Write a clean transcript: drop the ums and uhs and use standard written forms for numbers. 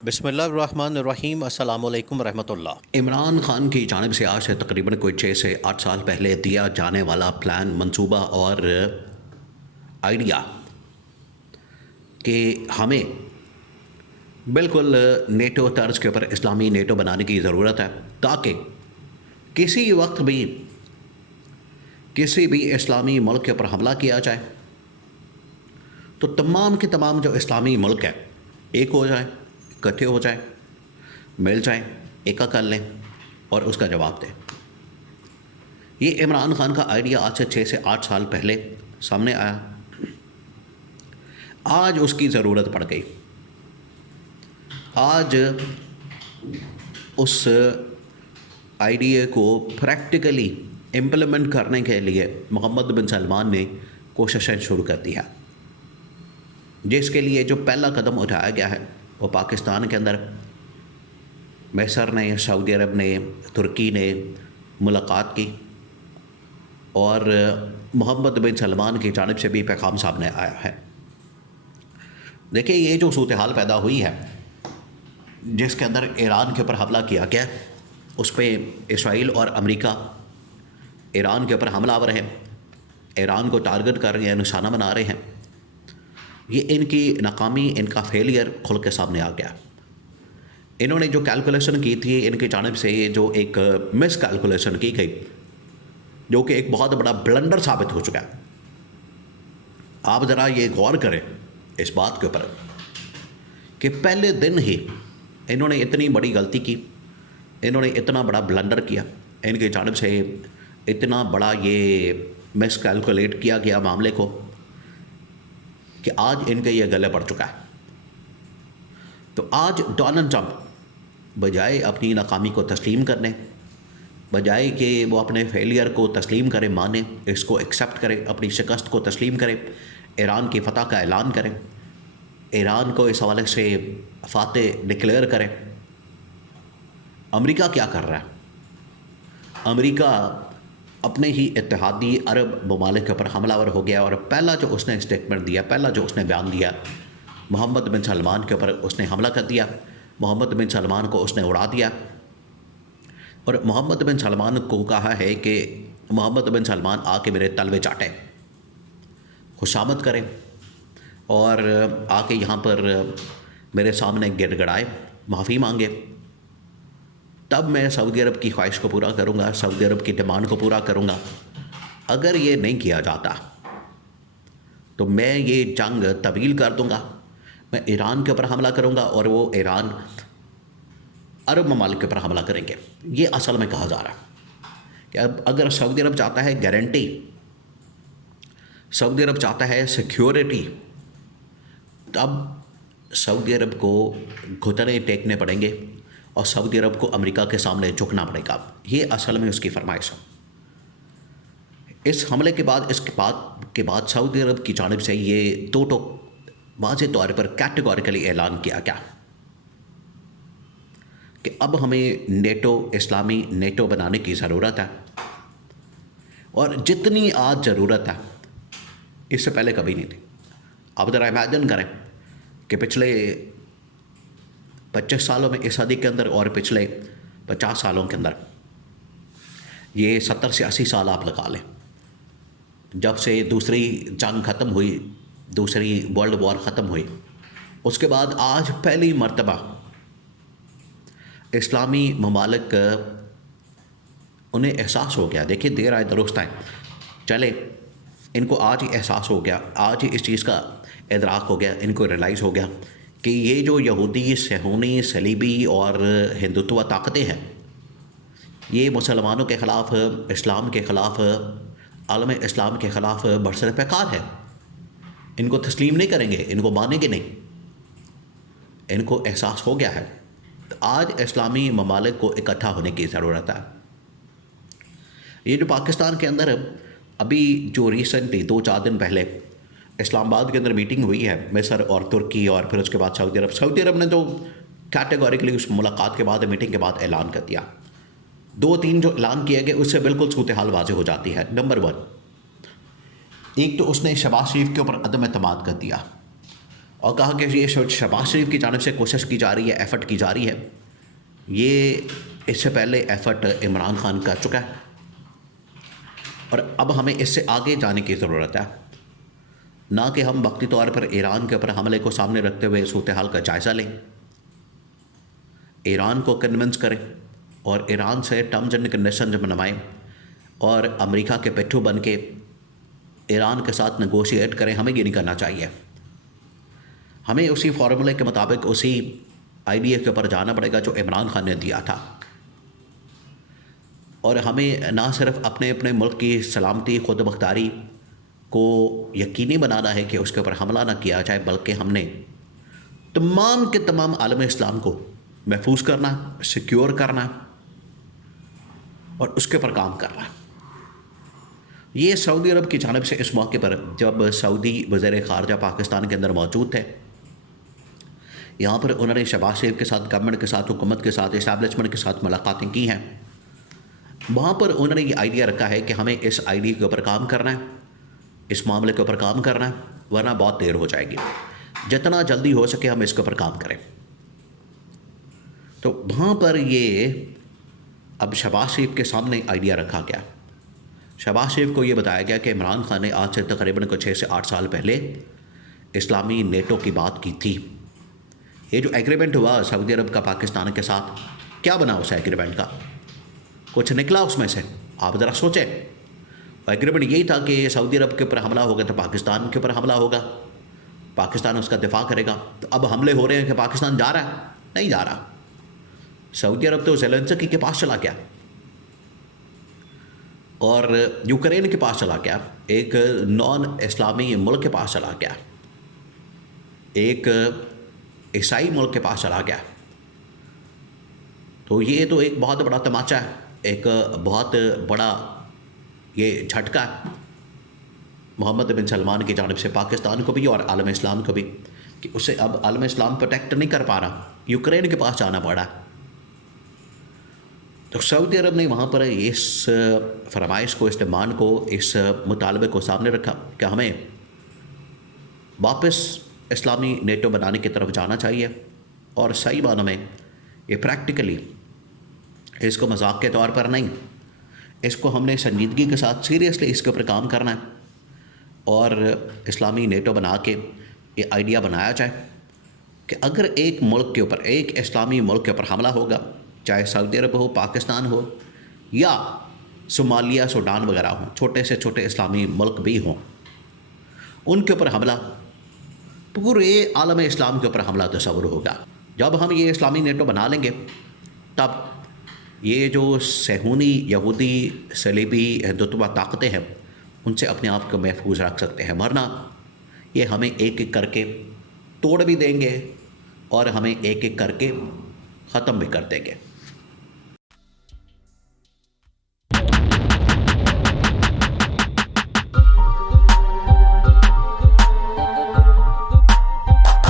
بسم اللہ الرحمن الرحیم۔ السلام علیکم ورحمۃ اللہ۔ عمران خان کی جانب سے آج سے تقریباً کوئی 6 سے 8 سال پہلے دیا جانے والا پلان، منصوبہ اور آئیڈیا کہ ہمیں بالکل نیٹو طرز کے اوپر اسلامی نیٹو بنانے کی ضرورت ہے تاکہ کسی وقت بھی کسی بھی اسلامی ملک کے اوپر حملہ کیا جائے تو تمام کے تمام جو اسلامی ملک ہیں ایک ہو جائیں، اکٹھے ہو جائیں، مل جائیں، ایکا کر لیں اور اس کا جواب دیں۔ یہ عمران خان کا آئیڈیا آج سے 6 سے 8 سال پہلے سامنے آیا، آج اس کی ضرورت پڑ گئی۔ آج اس آئیڈیا کو پریکٹیکلی امپلیمنٹ کرنے کے لیے محمد بن سلمان نے کوششیں شروع کر دی ہیں، جس کے لیے جو پہلا قدم اٹھایا گیا ہے وہ پاکستان کے اندر مصر نے، سعودی عرب نے، ترکی نے ملاقات کی اور محمد بن سلمان کی جانب سے بھی پیغام سامنے آیا ہے۔ دیکھیں، یہ جو صورتحال پیدا ہوئی ہے جس کے اندر ایران کے اوپر حملہ کیا گیا، اس پہ اسرائیل اور امریکہ ایران کے اوپر حملہ آور ہیں، ایران کو ٹارگٹ کر رہے ہیں، نشانہ بنا رہے ہیں۔ یہ ان کی ناکامی، ان کا فیلئر کھل کے سامنے آ گیا۔ انہوں نے جو کیلکولیشن کی تھی، ان کی جانب سے جو ایک مس کیلکولیشن کی گئی، جو کہ ایک بہت بڑا بلنڈر ثابت ہو چکا ہے۔ آپ ذرا یہ غور کریں اس بات کے اوپر کہ پہلے دن ہی انہوں نے اتنی بڑی غلطی کی، انہوں نے اتنا بڑا بلنڈر کیا، ان کی جانب سے اتنا بڑا یہ مس کیلکولیٹ کیا گیا معاملے کو کہ آج ان کے یہ گلے پڑ چکا ہے۔ تو آج ڈونلڈ ٹرمپ بجائے اپنی ناکامی کو تسلیم کرنے، بجائے کہ وہ اپنے فیلئر کو تسلیم کرے، مانے، اس کو ایکسیپٹ کرے، اپنی شکست کو تسلیم کرے، ایران کی فتح کا اعلان کرے، ایران کو اس حوالے سے فاتح ڈکلیئر کرے، امریکہ کیا کر رہا ہے؟ امریکہ اپنے ہی اتحادی عرب ممالک کے اوپر حملہ آور ہو گیا اور پہلا جو اس نے اسٹیٹمنٹ دیا، پہلا جو اس نے بیان دیا، محمد بن سلمان کے اوپر اس نے حملہ کر دیا، محمد بن سلمان کو اس نے اڑا دیا اور محمد بن سلمان کو کہا ہے کہ محمد بن سلمان آ کے میرے تلوے چاٹے، خوشامد کرے اور آ کے یہاں پر میرے سامنے گڑ گڑائے، معافی مانگے، تب میں سعودی عرب کی خواہش کو پورا کروں گا، سعودی عرب کی ڈیمانڈ کو پورا کروں گا۔ اگر یہ نہیں کیا جاتا تو میں یہ جنگ طویل کر دوں گا، میں ایران کے اوپر حملہ کروں گا اور وہ ایران عرب ممالک کے اوپر حملہ کریں گے۔ یہ اصل میں کہا جا رہا ہے کہ اب اگر سعودی عرب چاہتا ہے گارنٹی، سعودی عرب چاہتا ہے سیکیورٹی، تب سعودی عرب کو گھٹنے ٹیکنے پڑیں گے اور سعودی عرب کو امریکہ کے سامنے جھکنا پڑے گا۔ یہ اصل میں اس کی فرمائش ہے۔ اس حملے کے بعد، اس کے بعد سعودی عرب کی جانب سے یہ دو واضح طور پر کیٹیگوریکلی اعلان کیا گیا کہ اب ہمیں نیٹو، اسلامی نیٹو بنانے کی ضرورت ہے، اور جتنی آج ضرورت ہے اس سے پہلے کبھی نہیں تھی۔ اب ذرا امیجن کریں کہ پچھلے 25 سالوں میں، اس صدی کے اندر اور پچھلے 50 سالوں کے اندر، یہ 70 سے 80 سال آپ لگا لیں، جب سے دوسری جنگ ختم ہوئی، دوسری ورلڈ وار ختم ہوئی، اس کے بعد آج پہلی مرتبہ اسلامی ممالک انہیں احساس ہو گیا، دیکھیں دیر آئے درست آئے، چلے ان کو آج ہی احساس ہو گیا، آج ہی اس چیز کا ادراک ہو گیا، ان کو ریلائز ہو گیا کہ یہ جو یہودی، صہیونی، صلیبی اور ہندوتوا طاقتیں ہیں، یہ مسلمانوں کے خلاف، اسلام کے خلاف، عالم اسلام کے خلاف برسر پیکار ہے۔ ان کو تسلیم نہیں کریں گے، ان کو مانیں گے نہیں، ان کو احساس ہو گیا ہے۔ تو آج اسلامی ممالک کو اکٹھا ہونے کی ضرورت ہے۔ یہ جو پاکستان کے اندر ابھی جو ریسنٹلی 2-4 دن پہلے اسلام آباد کے اندر میٹنگ ہوئی ہے، مصر اور ترکی اور پھر اس کے بعد سعودی عرب نے تو کیٹیگوریکلی اس ملاقات کے بعد، میٹنگ کے بعد اعلان کر دیا۔ 2-3 جو اعلان کیے گئے اس سے بالکل صورتحال واضح ہو جاتی ہے۔ نمبر 1، ایک تو اس نے شہباز شریف کے اوپر عدم اعتماد کر دیا، اور کہا کہ یہ شہباز شریف کی جانب سے کوشش کی جا رہی ہے، ایفرٹ کی جا رہی ہے، یہ اس سے پہلے ایفرٹ عمران خان کر چکا ہے اور اب ہمیں اس سے آگے جانے کی ضرورت ہے، نہ کہ ہم وقتی طور پر ایران کے اوپر حملے کو سامنے رکھتے ہوئے صورتحال کا جائزہ لیں، ایران کو کنونس کریں اور ایران سے ٹرمز اینڈ کنڈیشنز بنوائیں اور امریکہ کے پٹھو بن کے ایران کے ساتھ نیگوشیٹ کریں۔ ہمیں یہ نہیں کرنا چاہیے، ہمیں اسی فارمولے کے مطابق اسی آئیڈیا کے اوپر جانا پڑے گا جو عمران خان نے دیا تھا، اور ہمیں نہ صرف اپنے ملک کی سلامتی خود مختاری کو یقینی بنانا ہے کہ اس کے اوپر حملہ نہ کیا جائے، بلکہ ہم نے تمام کے تمام عالم اسلام کو محفوظ کرنا، سیکیور کرنا اور اس کے اوپر کام کرنا۔ یہ سعودی عرب کی جانب سے اس موقع پر جب سعودی وزیر خارجہ پاکستان کے اندر موجود تھے، یہاں پر انہوں نے شہباز شریف کے ساتھ، گورنمنٹ کے ساتھ، حکومت کے ساتھ، اسٹیبلشمنٹ کے ساتھ ملاقاتیں کی ہیں، وہاں پر انہوں نے یہ آئیڈیا رکھا ہے کہ ہمیں اس آئیڈیا کے اوپر کام کرنا ہے، اس معاملے کے اوپر کام کرنا ہے، ورنہ بہت دیر ہو جائے گی، جتنا جلدی ہو سکے ہم اس کے اوپر کام کریں۔ تو وہاں پر یہ اب شہباز شریف کے سامنے آئیڈیا رکھا گیا، شہباز شریف کو یہ بتایا گیا کہ عمران خان نے آج سے تقریباً 6 سے 8 سال پہلے اسلامی نیٹو کی بات کی تھی۔ یہ جو ایگریمنٹ ہوا سعودی عرب کا پاکستان کے ساتھ، کیا بنا اس ایگریمنٹ کا؟ کچھ نکلا اس میں سے؟ آپ ذرا سوچیں۔ ایگریمنٹ یہی تھا کہ سعودی عرب کے اوپر حملہ ہوگا تو پاکستان کے اوپر حملہ ہوگا، پاکستان اس کا دفاع کرے گا۔ تو اب حملے ہو رہے ہیں کہ پاکستان جا رہا ہے؟ نہیں جا رہا۔ سعودی عرب تو زیلنسکی کے پاس چلا گیا اور یوکرین کے پاس چلا گیا، ایک نان اسلامی ملک کے پاس چلا گیا، ایک عیسائی ملک کے پاس چلا گیا۔ تو یہ تو ایک بہت بڑا تماچا ہے، ایک بہت بڑا یہ جھٹکا ہے محمد بن سلمان کی جانب سے پاکستان کو بھی اور عالم اسلام کو بھی، کہ اسے اب عالم اسلام پروٹیکٹ نہیں کر پا رہا، یوکرین کے پاس جانا پڑا۔ تو سعودی عرب نے وہاں پر اس فرمائش کو، اس ڈیمانڈ کو، اس مطالبے کو سامنے رکھا کہ ہمیں واپس اسلامی نیٹو بنانے کی طرف جانا چاہیے، اور صحیح معنوں میں یہ پریکٹیکلی، اس کو مذاق کے طور پر نہیں، اس کو ہم نے سنجیدگی کے ساتھ سیریسلی اس کے اوپر کام کرنا ہے، اور اسلامی نیٹو بنا کے یہ آئیڈیا بنایا جائے کہ اگر ایک ملک کے اوپر، ایک اسلامی ملک کے اوپر حملہ ہوگا، چاہے سعودی عرب ہو، پاکستان ہو، یا صومالیہ، سوڈان وغیرہ ہوں، چھوٹے سے چھوٹے اسلامی ملک بھی ہوں، ان کے اوپر حملہ پورے عالم اسلام کے اوپر حملہ تصور ہوگا۔ جب ہم یہ اسلامی نیٹو بنا لیں گے، تب یہ جو صہیونی، یہودی، صلیبی، ہندوتوا طاقتیں ہیں، ان سے اپنے آپ کو محفوظ رکھ سکتے ہیں، ورنہ یہ ہمیں ایک ایک کر کے توڑ بھی دیں گے اور ہمیں ایک ایک کر کے ختم بھی کر دیں گے۔